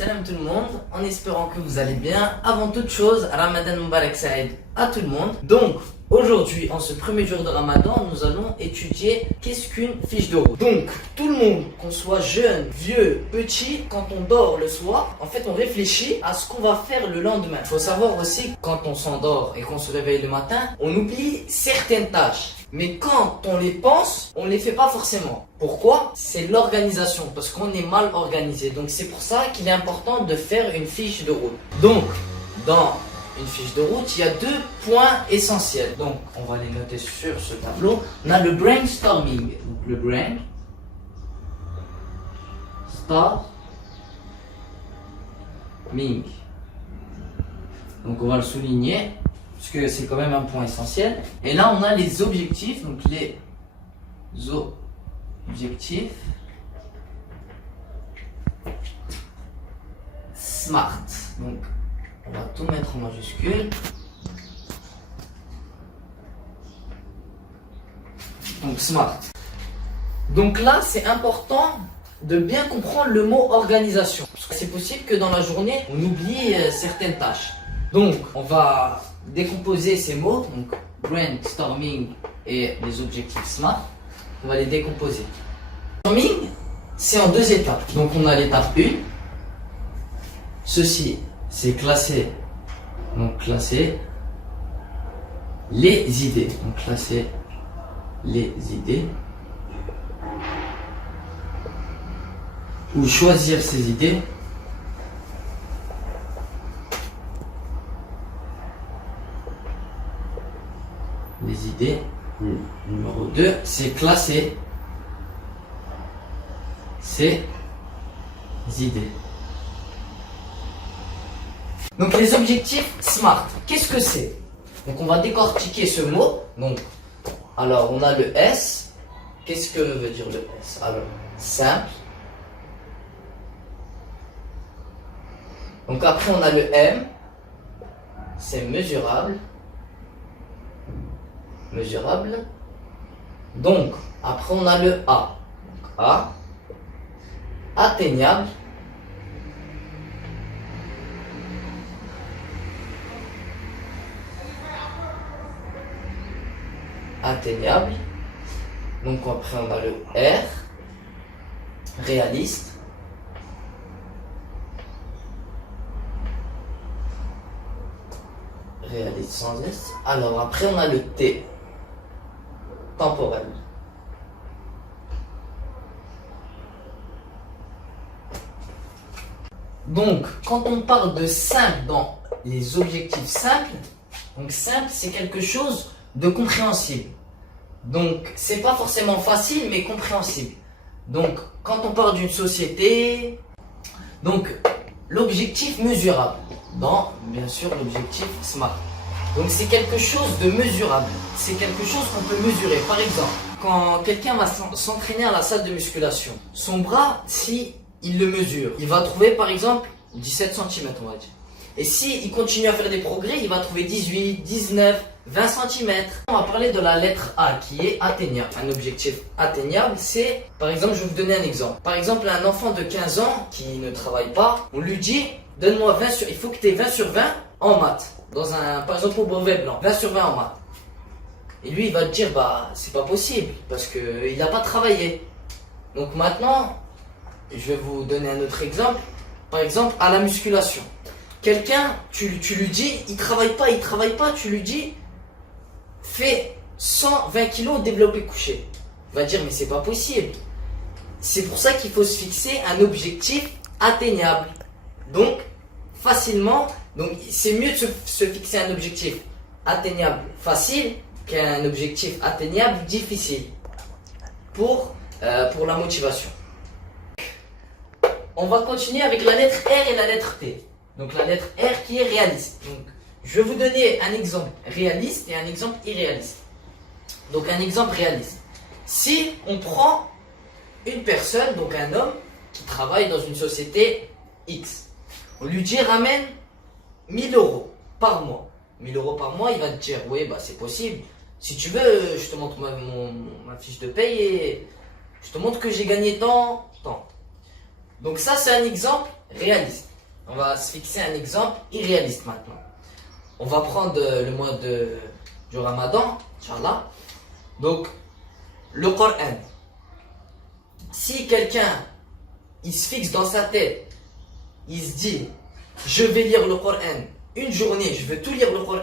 Salam tout le monde, en espérant que vous allez bien. Avant toute chose, Ramadan Mubarak Saïd à tout le monde. Donc, aujourd'hui, en ce premier jour de Ramadan, nous allons étudier qu'est-ce qu'une fiche de route. Donc, tout le monde, qu'on soit jeune, vieux, petit, quand on dort le soir, en fait, on réfléchit à ce qu'on va faire le lendemain. Il faut savoir aussi, quand on s'endort et qu'on se réveille le matin, on oublie certaines tâches. Mais quand on les pense, on les fait pas forcément. Pourquoi? C'est l'organisation, parce qu'on est mal organisé. Donc c'est pour ça qu'il est important de faire une fiche de route. Donc, dans une fiche de route, il y a deux points essentiels. Donc, on va les noter sur ce tableau. On a le brainstorming. Donc, le brainstorming. Donc, on va le souligner, parce que c'est quand même un point essentiel. Et là, on a les objectifs. Donc, les objectifs SMART. Donc, on va tout mettre en majuscule. Donc, SMART. Donc là, c'est important de bien comprendre le mot organisation. Parce que c'est possible que dans la journée, on oublie certaines tâches. Donc, on va décomposer ces mots. Donc, brainstorming et les objectifs SMART. On va les décomposer. Brainstorming, c'est en deux étapes. Donc, on a l'étape 1. Ceci, c'est classer. Donc, classer les idées. Donc, classer les idées. Ou choisir ses idées. Les idées. Numéro 2, c'est classer ses idées. Donc les objectifs SMART, qu'est-ce que c'est? Donc on va décortiquer ce mot. Donc, alors on a le S. Qu'est-ce que veut dire le S? Alors, simple. Donc après on a le M. C'est mesurable. Mesurable. Donc après on a le A. Donc, A. Atteignable. Atteignable. Donc après on a le R. Réaliste. Réaliste sans S. Alors après on a le T. Temporel. Donc, quand on parle de simple dans les objectifs simples, donc simple, c'est quelque chose de compréhensible. Donc, c'est pas forcément facile, mais compréhensible. Donc, quand on parle d'une société, donc l'objectif mesurable, dans bien sûr l'objectif SMART. Donc c'est quelque chose de mesurable, c'est quelque chose qu'on peut mesurer. Par exemple, quand quelqu'un va s'entraîner à la salle de musculation, son bras, si il le mesure, il va trouver par exemple 17 cm on va dire. Et si il continue à faire des progrès, il va trouver 18, 19, 20 cm. On va parler de la lettre A qui est atteignable. Un objectif atteignable, c'est, par exemple, je vais vous donner un exemple. Par exemple, un enfant de 15 ans qui ne travaille pas, on lui dit, donne-moi 20 sur, il faut que tu aies 20 sur 20 en maths. Dans un, par exemple, au brevet blanc, 20 sur 20 en maths. Et lui, il va te dire, bah, c'est pas possible, parce qu'il n'a pas travaillé. Donc maintenant, je vais vous donner un autre exemple. Par exemple, à la musculation. Quelqu'un, tu lui dis, il travaille pas, tu lui dis, fais 120 kg développé couché. Il va dire, mais c'est pas possible. C'est pour ça qu'il faut se fixer un objectif atteignable. Donc, facilement, donc c'est mieux de se fixer un objectif atteignable facile qu'un objectif atteignable difficile pour la motivation. On va continuer avec la lettre R et la lettre T. Donc la lettre R qui est réaliste. Donc je vais vous donner un exemple réaliste et un exemple irréaliste. Donc un exemple réaliste. Si on prend une personne, donc un homme, qui travaille dans une société X, on lui dit ramène 1000 euros par mois. 1000 euros par mois, il va te dire oui, bah c'est possible. Si tu veux, je te montre ma fiche de paye et je te montre que j'ai gagné tant. Donc ça, c'est un exemple réaliste. On va se fixer un exemple irréaliste maintenant. On va prendre le mois du Ramadan, Inch'Allah. Donc, le Coran. Si quelqu'un, il se fixe dans sa tête, il se dit, je vais lire le Coran une journée, je veux tout lire le Coran,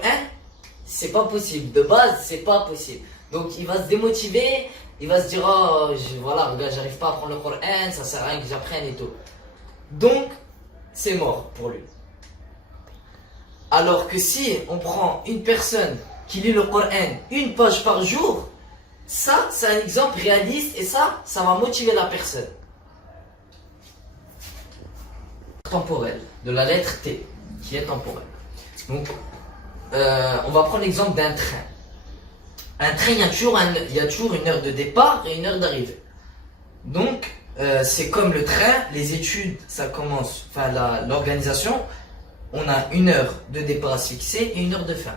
c'est pas possible. De base, c'est pas possible. Donc, il va se démotiver, il va se dire, oh, voilà, regarde, j'arrive pas à apprendre le Coran, ça sert à rien que j'apprenne et tout. Donc, c'est mort pour lui. Alors que si on prend une personne qui lit le Coran une page par jour, ça, c'est un exemple réaliste et ça va motiver la personne. Temporel, de la lettre T, qui est temporelle. Donc, on va prendre l'exemple d'un train. Un train, il y a toujours une heure de départ et une heure d'arrivée. Donc, c'est comme le train, les études, ça commence, enfin l'organisation, on a une heure de départ à se fixer et une heure de fin.